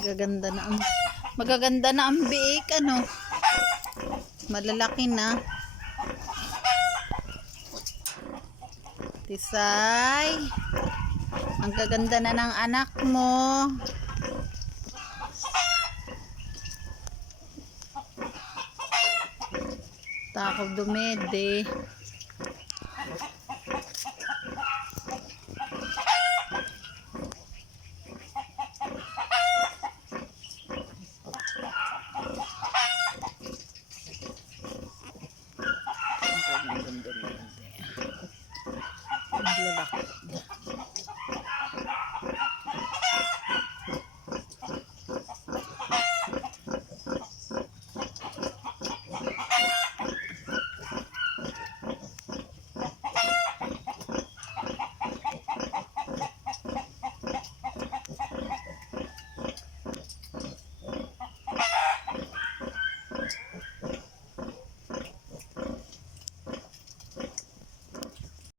Magaganda na ang magaganda na ang biik ano. Malalaki na. Tisay. Ang gaganda na ng anak mo. Takog dumede. Ang blabak.